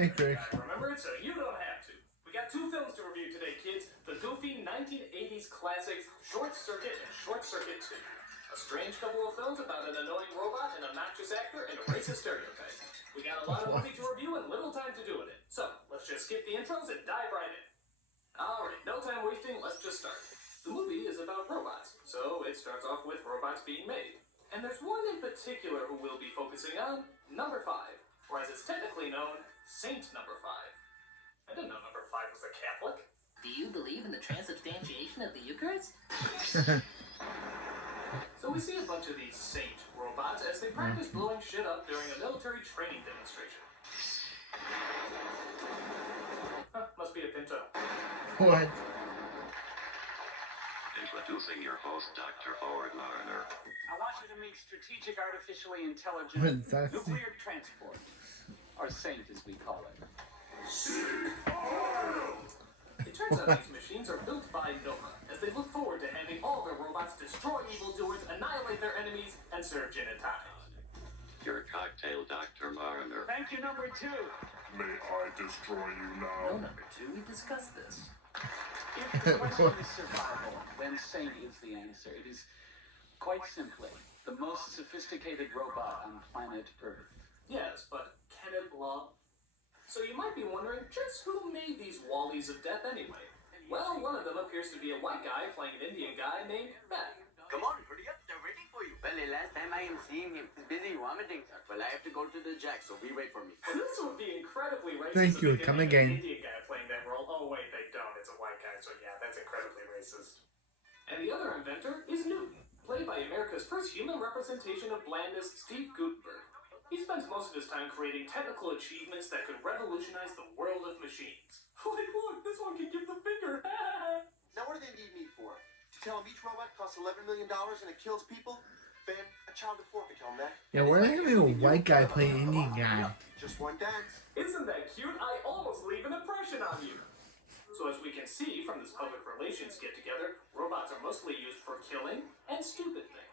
Hey, Greg. Remember it so you don't have to. We got two films to review today, kids. The goofy 1980s classics Short Circuit and Short Circuit 2. A strange couple of films about an annoying robot, an obnoxious actor, and a racist stereotype. We got a lot of movie to review and little time to do it in. So, let's just skip the intros and dive right in. Alright, no time wasting, let's just start. The movie is about robots, so it starts off with robots being made. And there's one in particular who we'll be focusing on, number 5, or as it's technically known, Saint number 5. I didn't know number 5 was a Catholic. Do you believe in the transubstantiation of the Eucharist? So we see a bunch of these Saint robots as they practice blowing shit up during a military training demonstration. Must be a Pinto. What? Introducing your host, Dr. Howard Larner. I want you to meet strategic artificially intelligent nuclear transport, or SAINT as we call it. It turns out these machines are built by Nova, as they look forward to having all their robots destroy evildoers, annihilate their enemies, and serve gin and tonic. Your cocktail, Dr. Larner. Thank you, number 2. May I destroy you No, now? number 2, we discussed this. If the question is survival, then SAINT is the answer. It is, quite simply, the most sophisticated robot on planet Earth. Yes, but can it love? So you might be wondering just who made these Wallies of death anyway? Well, one of them appears to be a white guy playing an Indian guy named Ben. Come on, hurry up, they're waiting for you. Well, the last time I am seeing him, he's busy vomiting, sir. Well, I have to go to the jack, so we wait for me. Well, this would be incredibly racist. Thank you, if they come had again. An Indian guy playing that role. Oh wait, they don't. It's a white guy, so yeah, that's incredibly racist. And the other inventor is Newton, played by America's first human representation of blandness, Steve Gutenberg. He spends most of his time creating technical achievements that could revolutionize the world of machines. Like, look, this one can give the finger. Now, what do they need me for? To tell them each robot costs $11 million and it kills people? Ben, a child of 4 can tell them that. Yeah, why are they having a white guy play an Indian guy? Just one dance. Isn't that cute? I almost leave an impression on you. So as we can see from this public relations get-together, robots are mostly used for killing and stupid things.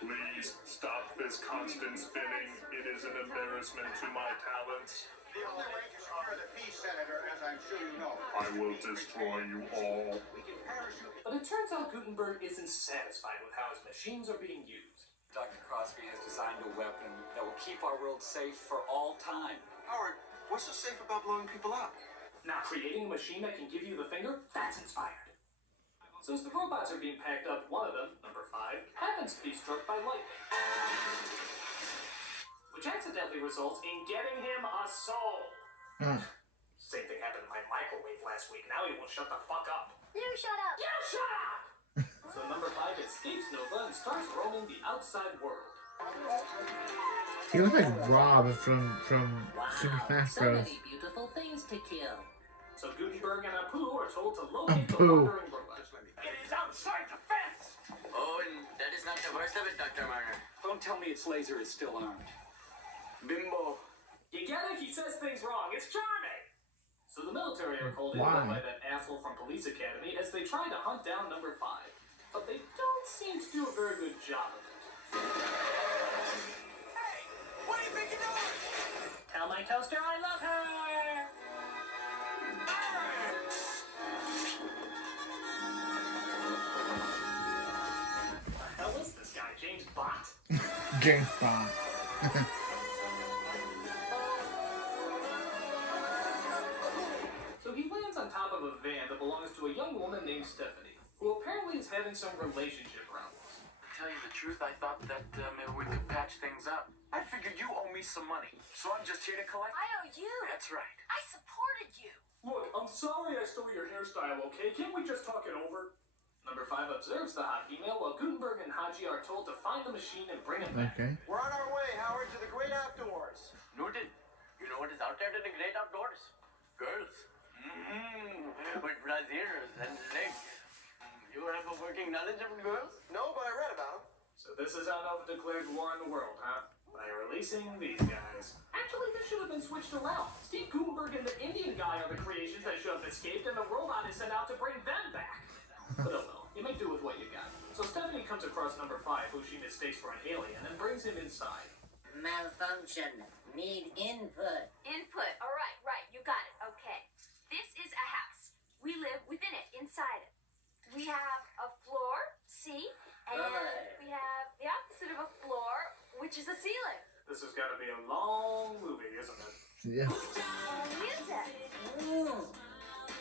Please stop this constant spinning. It is an embarrassment to my talents. The only way to secure the peace, Senator, as I'm sure you know. I will destroy you all. We can parachute. But it turns out Gutenberg isn't satisfied with how his machines are being used. Dr. Crosby has designed a weapon that will keep our world safe for all time. Howard, what's so safe about blowing people up? Now creating a machine that can give you the finger, that's inspired. So as the robots are being packed up, one of them, number 5, happens to be struck by lightning, which accidentally results in getting him a soul. Same thing happened in my microwave last week. Now he won't shut the fuck up. You shut up! You shut up! So number 5 escapes Nova and starts roaming the outside world. He looks like Rob from Super Wow, Smash so Bros. many beautiful things to kill. So Gutenberg and Apu are told to locate the Apu. wandering robot. It is outside the fence! Oh, and that is not the worst of it, Dr. Marner. Don't tell me its laser is still armed. Bimbo. You get it? He says things wrong. It's charming! So the military are called in Why? by that asshole from Police Academy as they try to hunt down number 5. But they don't seem to do a very good job of it. Hey, what do you think you're doing? Tell my toaster I love her! What the hell is this guy? James Bond? James Bond. So he lands on top of a van that belongs to a young woman named Stephanie, who apparently is having some relationship problems. To tell you the truth, I thought that maybe we could patch things up. I figured you owe me some money, so I'm just here to collect. I owe you! That's right. I supported you! Look, I'm sorry I stole your hairstyle, okay? Can't we just talk it over? Number 5 observes the hot female while Gutenberg and Haji are told to find the machine and bring it back. Okay. We're on our way, Howard, to the great outdoors. Newton, you know what is out there to the great outdoors? Girls. With braziers and legs. You have a working knowledge of girls? No, but I read about them. So this is how Nova declares war on the world, huh? By releasing these guys. Actually, this should have been switched around. Steve Gutenberg and the Indian guy are the creations that should have escaped, and the robot is sent out to bring them back. But oh well, you make do with what you got. So Stephanie comes across number 5, who she mistakes for an alien, and brings him inside. Malfunction. Need input. Input. All right, right. You got it. Okay. This is a house. We live within it, inside it. We have a floor, see? And we have the opposite of a floor, which is a ceiling. This has got to be a long movie, isn't it? Yeah. And music. Ooh.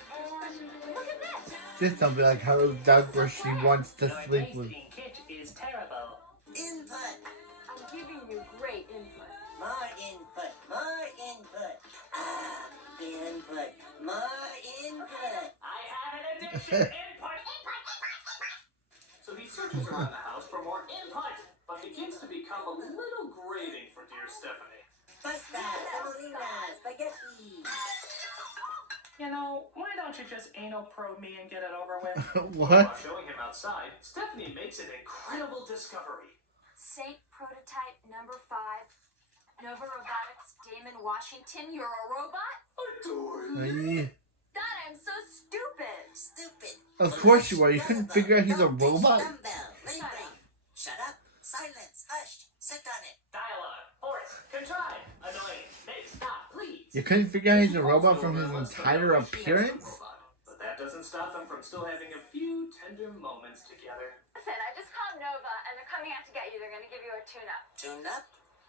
And look at this. This don't be like Hello Doug where she wants to sleep with. Kit is terrible. Input. I'm giving you great input. More input. More input. Ah, input. More input. I have an addiction. Input. So he searches around the house for more input, but begins to become a little grating for dear Stephanie. Pasta, semolina, spaghetti. You know, why don't you just anal probe me and get it over with? While What? showing him outside, Stephanie makes an incredible discovery. Saint Prototype number 5. Nova Robotics, Damon Washington, you're a robot? Adore Yeah. God, I'm so stupid. Stupid. Of course you are. You couldn't figure out he's a robot? Dumbbell. Ring. Shut up. Silence. Hush. Sit on it. Dialogue, force, contrive, annoying, make, stop, please. You couldn't figure out he's a robot from his entire appearance? But that doesn't stop them from still having a few tender moments together. Listen, I just called Nova, and they're coming out to get you. They're going to give you a tune-up. Tune up.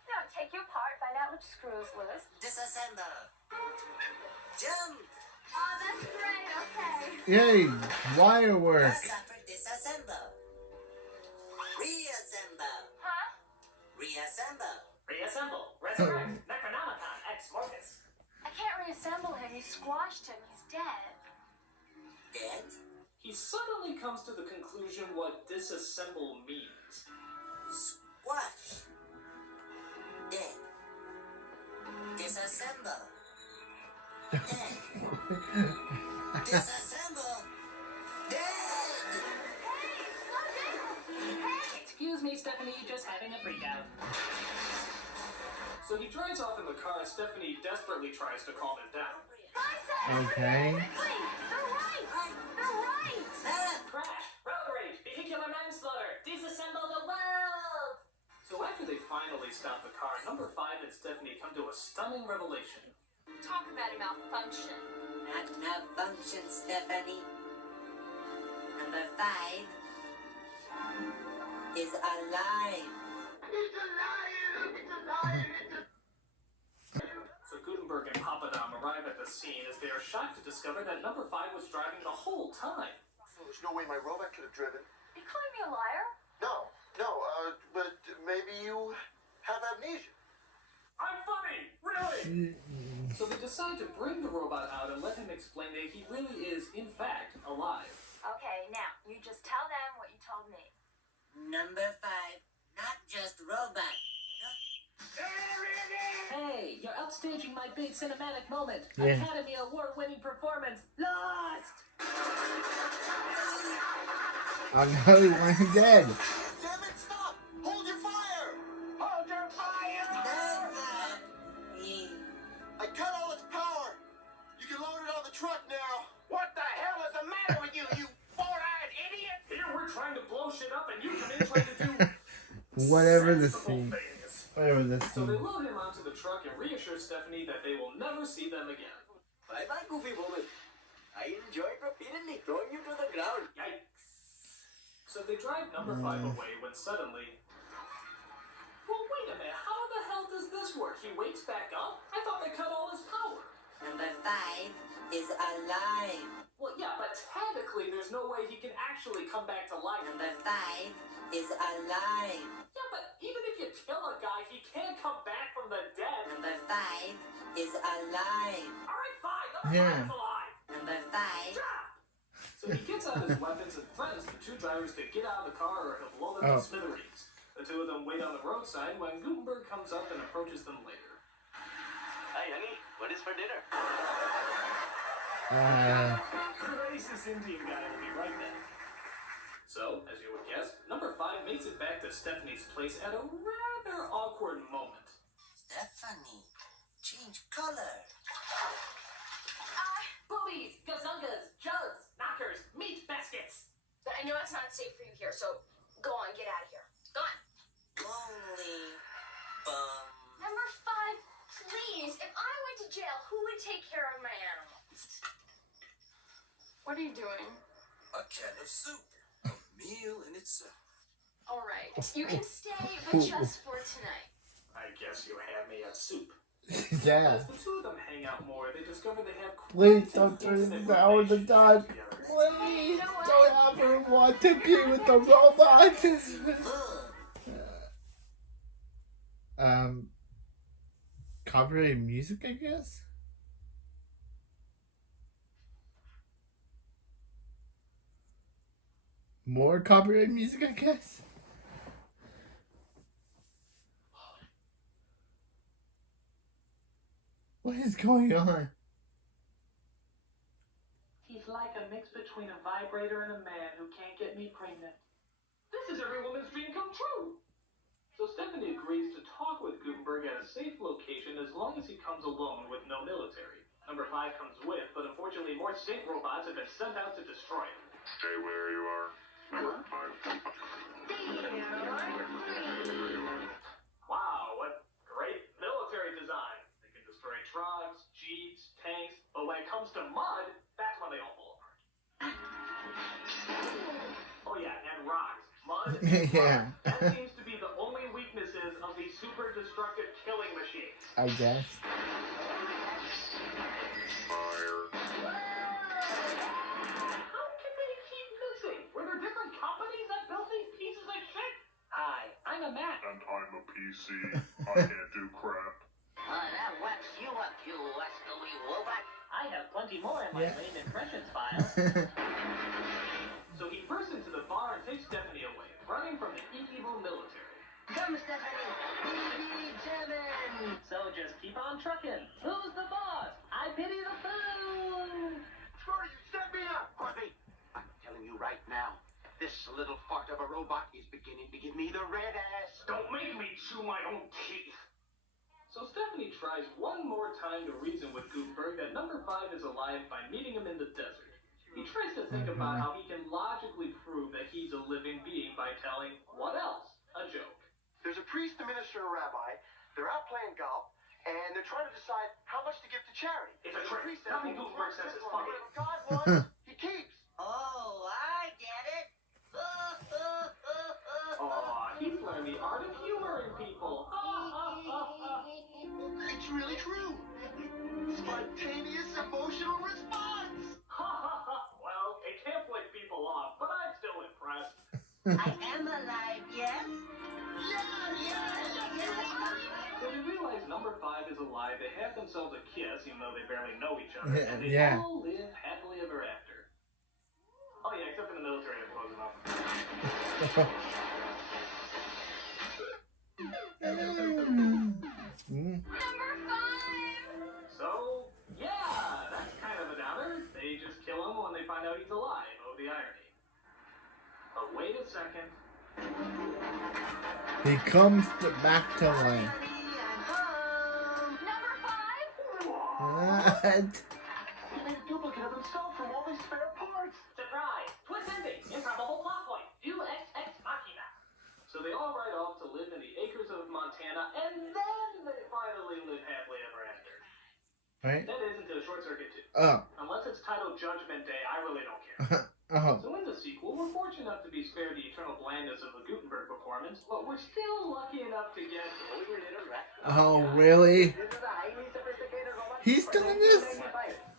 You know, take you apart, find out which screw is loose. Disassemble. Jump. Oh, that's great, okay. Yay! Wire work. Grasshopper disassemble. Reassemble. Huh? Reassemble. Reassemble, resurrect, Necronomicon, ex mortis. I can't reassemble him. You squashed him. He's dead. Dead. He suddenly comes to the conclusion what disassemble means. Squash. Dead. Disassemble. Dead. Disassemble. Dead. Hey, slow down. Hey. Excuse me, Stephanie, just having a freak out. So he drives off in the car and Stephanie desperately tries to calm him down. Bicep. Okay. Quickly. They're right. They're right. Crash, road rage, vehicular manslaughter, disassemble the world! So after they finally stop the car, number 5 and Stephanie come to a stunning revelation. Talk about a malfunction. Not malfunction, Stephanie. Number 5 is alive. So Gutenberg and Papadam arrive at the scene as they are shocked to discover that number 5 was driving the whole time. There's no way my robot could have driven. You calling me a liar? No, but maybe you have amnesia. I'm funny! Really? So they decide to bring the robot out and let him explain that he really is, in fact, alive. Okay, now, you just tell them what you told me. Number 5, not just robot. Hey, you're upstaging my big cinematic moment. Yeah. Academy Award-winning performance. Lost! Another one dead. Damn it, stop! Hold your fire! Hold your fire! I cut all its power. You can load it on the truck now. What the hell is the matter with you, you four-eyed idiot? Here we're trying to blow shit up and you come in trying to do Whatever the sensible scene. things. Whatever the So they scene. load him onto the truck and reassure Stephanie that they will never see them again. Bye-bye, Goofy Woman. I enjoyed repeatedly throwing you to the ground. Yikes. So they drive number 5 away when suddenly... Well, wait a minute, how the hell does this work? He wakes back up? I thought they cut all his power. Number 5 is alive. Well, yeah, but technically there's no way he can actually come back to life. Number 5 is alive. Yeah, but even if you kill a guy, he can't come back from the dead. Number 5 is alive. Alright, fine, number Yeah. 5's alive. Number 5. So he gets out his weapons and threatens the 2 drivers to get out of the car or he'll blow them to smithereens. The 2 of them wait on the roadside when Gutenberg comes up and approaches them later. Hi, honey. What is for dinner? Racist Indian guy will be right back. So, as you would guess, number 5 makes it back to Stephanie's place at a rather awkward moment. Stephanie, change color. Boobies, gazungas, jugs, knockers, meat baskets. But I know it's not safe for you here, so go on, get out of here. Go on. Lonely bum. What are you doing? A can of soup. A meal in itself. All right. You can stay, but just for tonight. I guess you had me at soup. Yeah. As the two of them hang out more, they discover they have Please quite don't an turn intimate the hour the relationship dog. together. Please don't have her want to be with the robots. Copyrighted music, I guess. More copyrighted music, I guess. What is going on? He's like a mix between a vibrator and a man who can't get me pregnant. This is every woman's dream come true. So Stephanie agrees to talk with Gutenberg at a safe location as long as he comes alone with no military. Number 5 comes with, but unfortunately more sync robots have been sent out to destroy it. Stay where you are. Number 5. Wow, what great military design. They can destroy trucks, jeeps, tanks, but when it comes to mud, that's when they all fall apart. Oh yeah, and rocks. Mud and Yeah. rocks. That seems to be the only weaknesses of these super destructive killing machines. I guess. Fire. How can they keep missing? Were there different companies that built these pieces of shit? Hi, I'm a Mac. And I'm a PC. I can't do crap. That whacks you up, you wascally robot. I have plenty more in my lame impressions file. So he bursts into the bar and takes Stephanie away, running from the evil military. Come, Stephanie. We jamming. So just keep on trucking. Who's the boss? I pity the fool. Shorty, you set me up. Harvey, I'm telling you right now, this little fart of a robot is beginning to give me the red ass. Don't make me chew my own teeth. So Stephanie tries one more time to reason with Gutenberg that number 5 is alive by meeting him in the desert. He tries to think about how he can logically prove that he's a living being by telling, what else? A joke. There's a priest, a minister, and a rabbi. They're out playing golf, and they're trying to decide how much to give to charity. It's a The trick. priest says, Nothing Gutenberg says is funny. whatever God wants, he keeps. Oh, I get it. Aw, he's learned the art of humoring people. It's really true. Spontaneous emotional response. Well, it can't flick people off, but I'm still impressed. I am alive, yes? So they realize number 5 is alive, they have themselves a kiss, even though they barely know each other, and they all live happily ever after. Oh yeah, except in the military, they're close enough. Number 5! So, yeah, that's kind of a downer. They just kill him when they find out he's alive. Oh, the irony. But wait a second. He comes back to life. Number 5? What? He made a duplicate of himself from all these spare parts. Surprise! Twist ending! Improbable plot point! Deus ex machina. So they all ride off to live in the acres of Montana, and then they finally live happily ever after. Right? That is until Short Circuit 2. Oh. Unless it's titled Judgment Day, I really don't care. Oh. So in the sequel, we're fortunate enough to be spared the eternal blandness of the Gutenberg performance, but we're still lucky enough to get... Oh, really? This is a highly sophisticated robot. He's still in this?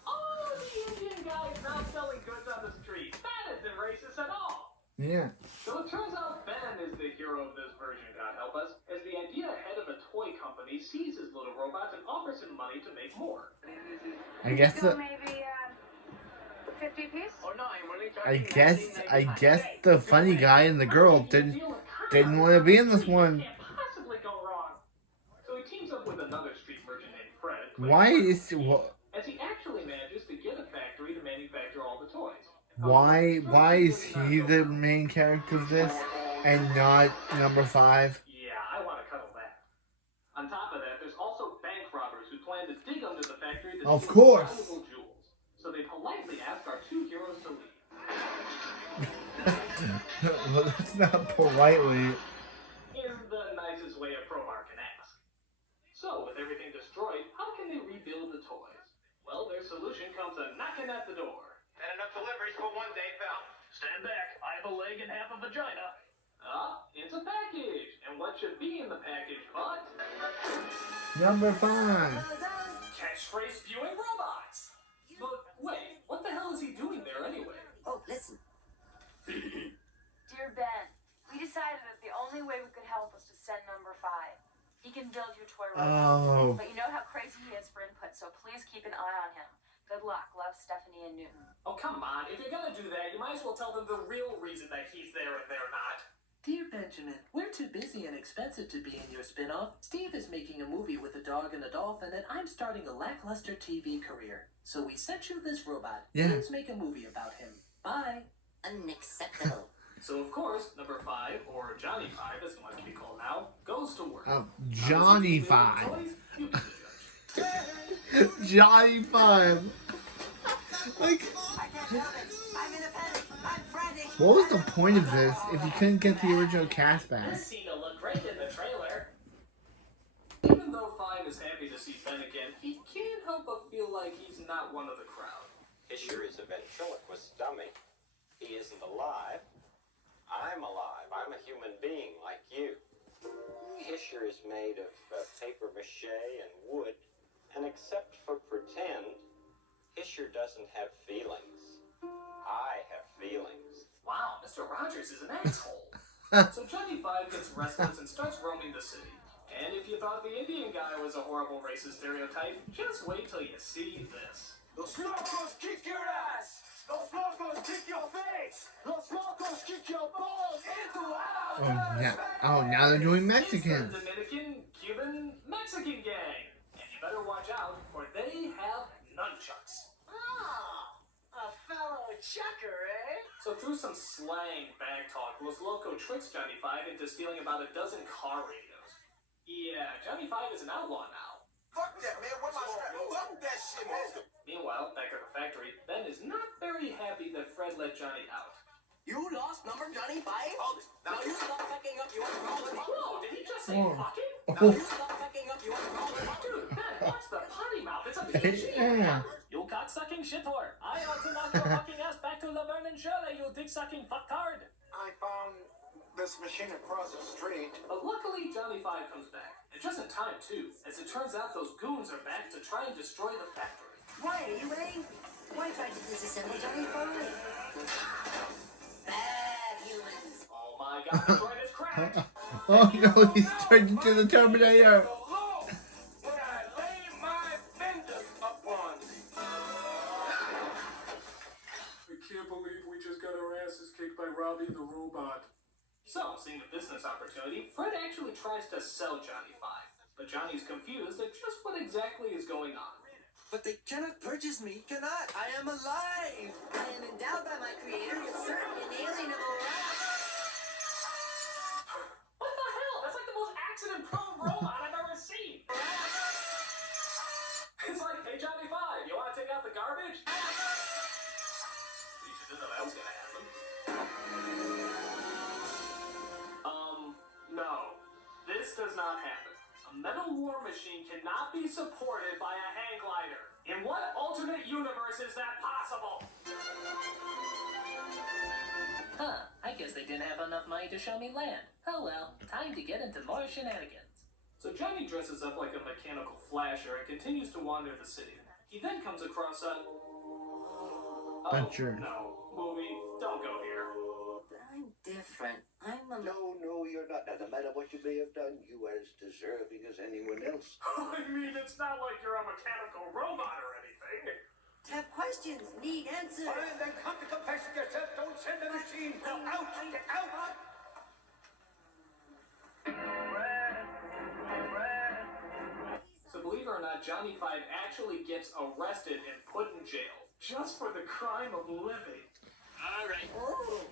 Oh, the Indian guy's now selling goods on the street. That isn't racist at all. Yeah. So it turns out Ben is the hero of this version, God help us, as the idea head of a toy company sees his little robots and offers him money to make more. I guess the... Maybe 50 piece? Oh no, I'm only I guess the funny guy and the girl didn't want to be in this one. Can't possibly go wrong. So he teams up with another street merchant named Fred. Why is As he actually manages to get a factory to manufacture all the toys. why is he the main character of this and not number 5? Yeah, I want to cuddle that. On top of that, there's also bank robbers who plan to dig under the factory to Of steal course. valuable jewels. So they politely ask our 2 heroes to leave. Well, that's not politely. Is the nicest way a crowbar can ask. So, with everything destroyed, how can they rebuild the toys? Well, their solution comes a knocking at the door. And enough deliveries for one day, pal. Stand back. I have a leg and half a vagina. It's a package. And what should be in the package, but... Number 5. Catchphrase spewing robots. But wait, what the hell is he doing there anyway? Oh, listen. Dear Ben, we decided that the only way we could help was to send number 5. He can build your toy robot. Oh. But you know how crazy he is for input, so please keep an eye on him. Good luck. Love, Stephanie and Newton. Oh, come on. If you're gonna do that, you might as well tell them the real reason that he's there and they're not. Dear Benjamin, we're too busy and expensive to be in your spin-off. Steve is making a movie with a dog and a dolphin, and I'm starting a lackluster TV career. So we sent you this robot. Yeah. Please make a movie about him. Bye. Unacceptable. So, of course, number 5, or Johnny 5, as he wants to be called now, goes to work. Johnny 5. Johnny 5. Like, I can't help it. I'm in a panic. I'm frantic. what was the point of this if you couldn't get the original cast back? This scene will look great in the trailer. Even though 5 is happy to see Ben again, he can't help but feel like he's not one of the crowd. Fisher is a ventriloquist dummy. He isn't alive. I'm alive. I'm a human being like you. Fisher is made of paper mache and wood, and except for pretend, Fisher doesn't have feelings. I have feelings. Wow, Mr. Rogers is an asshole. So Johnny 5 gets restless and starts roaming the city. And if you thought the Indian guy was a horrible racist stereotype, just wait till you see this. Los locos kick your ass! Los locos kick your face! Los locos kick your balls into Now they're doing It's Mexicans. the Dominican, Cuban, Mexican gang. And you better watch out, for they have nunchucks. A fellow chucker, eh? So through some slang bag talk, Los Loco tricks Johnny 5 into stealing about a dozen car radios. Yeah, Johnny 5 is an outlaw now. Fuck that, man. Where my strap? Fuck that shit, man. Meanwhile, back at the factory, Ben is not very happy that Fred let Johnny out. You lost number Johnny 5? Hold it. Now you stop fucking up, you want to roll with me? Whoa, did he just say fucking? Now you stop fucking up, you want to roll with me? Dude, Ben, watch the potty mouth. It's a PG. Yeah. You cock-sucking shithore. I ought to knock your fucking ass back to Laverne and Shirley, you dick-sucking fucktard. I found this machine across the street. But luckily, Johnny 5 comes back. And just in time, too, as it turns out those goons are back to try and destroy the factory. Why are you ready? Why try to disassemble Johnny 5? Bad humans. Oh my god, the droid is cracked! Oh no, he's turned into the Terminator. When I lay my vengeance upon thee. I can't believe we just got our asses kicked by Robbie the robot. So, seeing a business opportunity, Fred actually tries to sell Johnny 5. But Johnny's confused at just what exactly is going on. But they cannot purchase me, cannot. I am alive. I am endowed by my creator with certain inalienable rights. What the hell? That's like the most accident-prone robot I've ever seen! It's like, hey Johnny 5, you wanna take out the garbage? You didn't know that was gonna happen. No. This does not happen. A metal war machine cannot be supported by a hang glider. In what alternate universe is that possible? Huh, I guess they didn't have enough money to show me land. Oh well, time to get into more shenanigans. So Johnny dresses up like a mechanical flasher and continues to wander the city. He then comes across a... Butcher. No, movie, don't go here. I'm different. I'm a... No, you're not. No matter what you may have done, you are as deserving as anyone else. I mean, it's not like you're a mechanical robot or anything. Have questions, need answers. Fine, then come to confession yourself. Don't send the machine. Go out. Get out. So believe it or not, Johnny 5 actually gets arrested and put in jail. Just for the crime of living. Alright. Oh.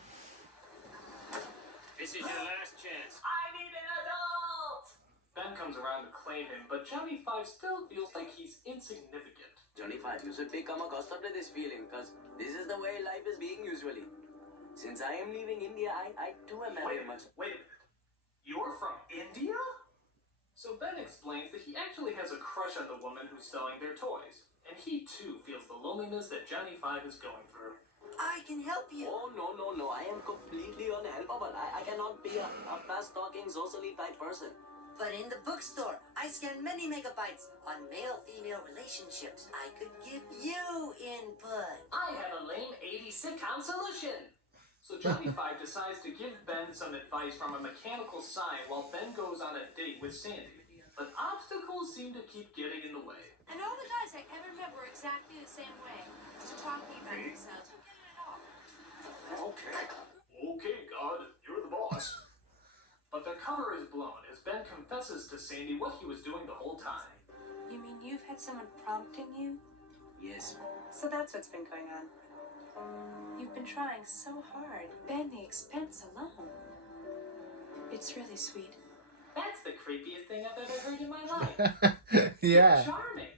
This is your last chance. I need an adult! Ben comes around to claim him, but Johnny 5 still feels like he's insignificant. Johnny 5, you should become accustomed to this feeling, because this is the way life is being usually. Since I am leaving India, I too am very much... Wait a minute. You're from India? So Ben explains that he actually has a crush on the woman who's selling their toys. And he he too feels the loneliness that Johnny 5 is going through. I can help you. Oh, no, no, no. I am completely unhelpable. I cannot be a fast-talking, socially type person. But in the bookstore, I scan many megabytes on male-female relationships. I could give you input. I have a lame 80s sitcom solution. So Johnny 5 decides to give Ben some advice from a mechanical side while Ben goes on a date with Sandy. But obstacles seem to keep getting in the way. And all the guys I ever met were exactly the same way. Just talking about themselves. Don't get it at all. Okay, God, you're the boss. But their cover is blown as Ben confesses to Sandy what he was doing the whole time. You mean you've had someone prompting you? Yes. So that's what's been going on. You've been trying so hard. Ben, the expense alone. It's really sweet. That's the creepiest thing I've ever heard in my life. Yeah. You're charming.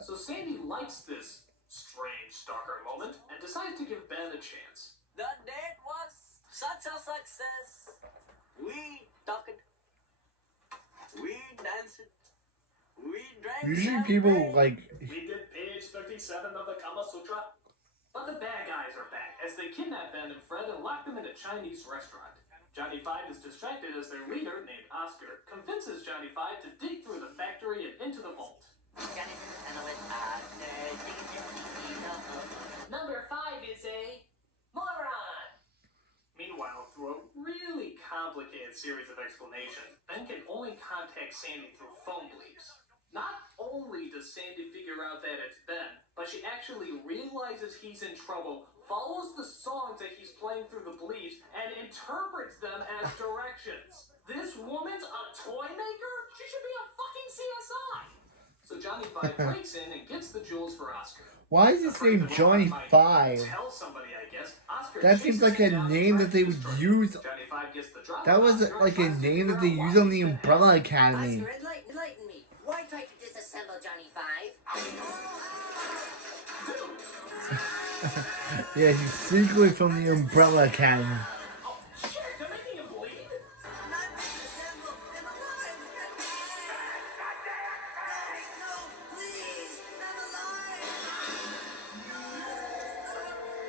So Sandy likes this strange stalker moment and decides to give Ben a chance. The date was such a success. We talked, we danced, we drank. Usually people like. We did page 37 of the Kama Sutra. But the bad guys are back as they kidnap Ben and Fred and lock them in a Chinese restaurant. Johnny 5 is distracted as their leader, named Oscar, convinces Johnny 5 to dig through the factory and into the vault. Number 5 is a moron. Meanwhile, through a really complicated series of explanations, Ben can only contact Sandy through phone bleeps. Not only does Sandy figure out that it's Ben, but she actually realizes he's in trouble, follows the songs that he's playing through the bleeps, and interprets them as directions. This woman's a toy maker? She should be a fucking CSI! So Johnny 5 breaks in and gets the jewels for Oscar. Why is his name Johnny 5? Tell somebody, I guess. Oscar That seems like a name that they would use. Johnny 5 gets the drop. That was like a name that they use on the Umbrella Academy. Oscar, enlighten me. Why try to disassemble Johnny 5? Yeah, he's secretly from the Umbrella Academy. Oh, shit, they're making him bleed? Not disassemble. I'm alive. No, please. I'm alive. No, do not kill me.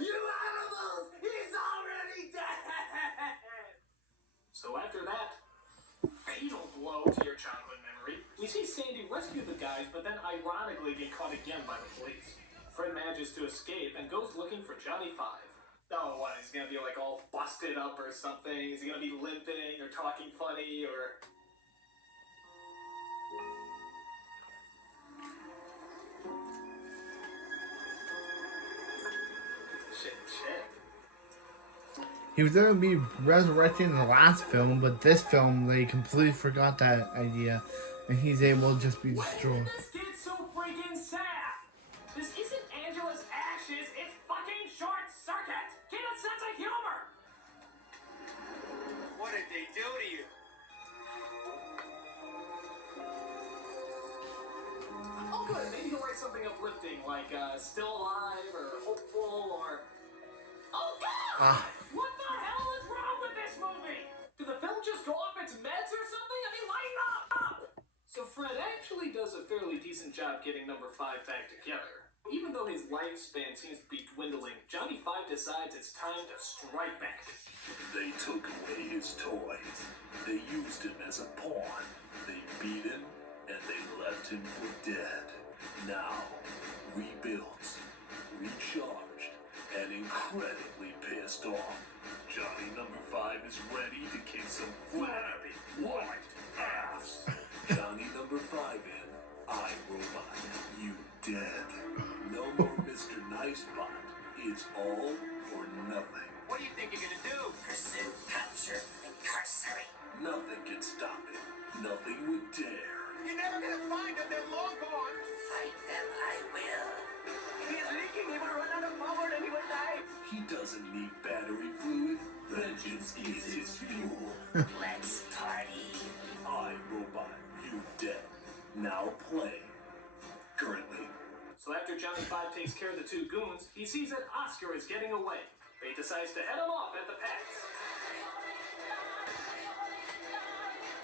You animals! He's already dead! So after that fatal blow to your childhood memory, we see Sandy rescue the guys, but then ironically get caught again by the police. Fred manages to escape and goes looking for Johnny 5. Oh, what? He's gonna be like all busted up or something? Is he gonna be limping or talking funny or... Shit. He was going to be resurrected in the last film, but this film, they completely forgot that idea, and he's able to just be destroyed. This kid's so freaking sad! This isn't Angela's ashes, it's fucking Short Circuit! Get a sense of humor! What did they do to you? Oh good, maybe he'll write something uplifting, like, still alive, or hopeful, or... Oh god! What the hell is wrong with this movie? Did the film just go off its meds or something? I mean, lighten up! So Fred actually does a fairly decent job getting number 5 back together. Even though his lifespan seems to be dwindling, Johnny 5 decides it's time to strike back. They took away his toys. They used him as a pawn. They beat him, and they left him for dead. Now, rebuilt, recharged, and incredibly pissed off, Johnny number 5 is ready to kick some flabby white ass. Johnny number 5 in iRobot, you dead. No more Mr. Nicebot. It's all or nothing. What do you think you're gonna do? Pursue, capture, incarcerate. Nothing can stop him. Nothing would dare. You're never gonna find them. They're long gone. Fight them, I will. He's leaking. He will run out of power and he will die. He doesn't need battery fluid. Vengeance is his fuel. Let's party. I, Robot, you dead. Now play. Currently. So after Johnny Five takes care of the two goons, he sees that Oscar is getting away. He decides to head him off at the pass.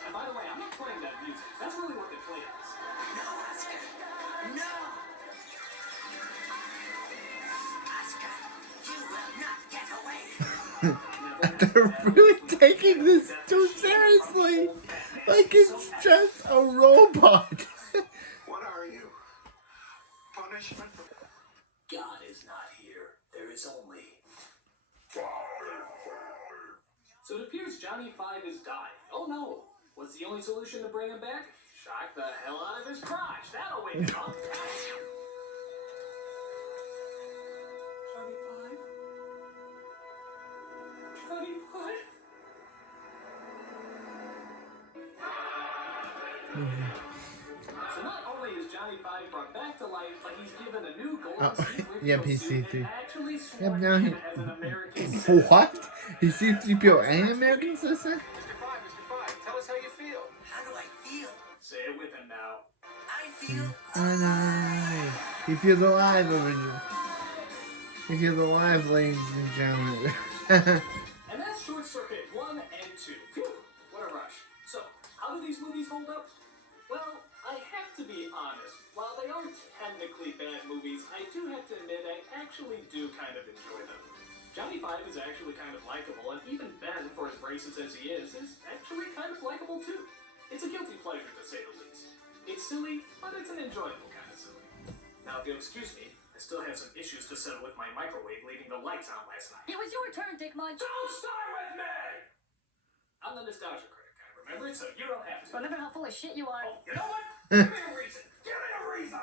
And by the way, I'm not playing that music. That's really what the play is. No, Oscar. No! Oscar, you will not get away. They're really taking this too seriously. Like it's just a robot. What are you? Punishment? God is not here. There is only So it appears Johnny Five is dying. Oh no! What's the only solution to bring him back? Shock the hell out of his crotch. That'll wake him up. Johnny Five? Johnny Five? So not only is Johnny Five brought back to life, but he's given a new golden C-3PO yeah, suit PC3. and actually Yep, sworn now in he. as an American citizen. What? He's C-3PO and American citizen? Mr. Five, tell us how you feel. How do I feel? Say it with him now. I feel Alive. He feels alive over here. He feels alive, ladies and gentlemen. And that's Short Circuit 1 and 2. Phew, what a rush. So, how do these movies hold up? Well, I have to be honest. While they aren't technically bad movies, I do have to admit I actually do kind of enjoy them. Johnny Five is actually kind of likable, and even Ben, for as racist as he is actually kind of likable too. It's a guilty pleasure to say the least. It's silly, but it's an enjoyable kind of silly. Now, if you'll excuse me, I still have some issues to settle with my microwave leaving the lights on last night. It was your turn, Dick Munch. Don't start with me! I'm the nostalgia critic, I remember it, so you don't have to. Remember how full of shit you are. Oh, you know what? Give me a reason! Give me a reason!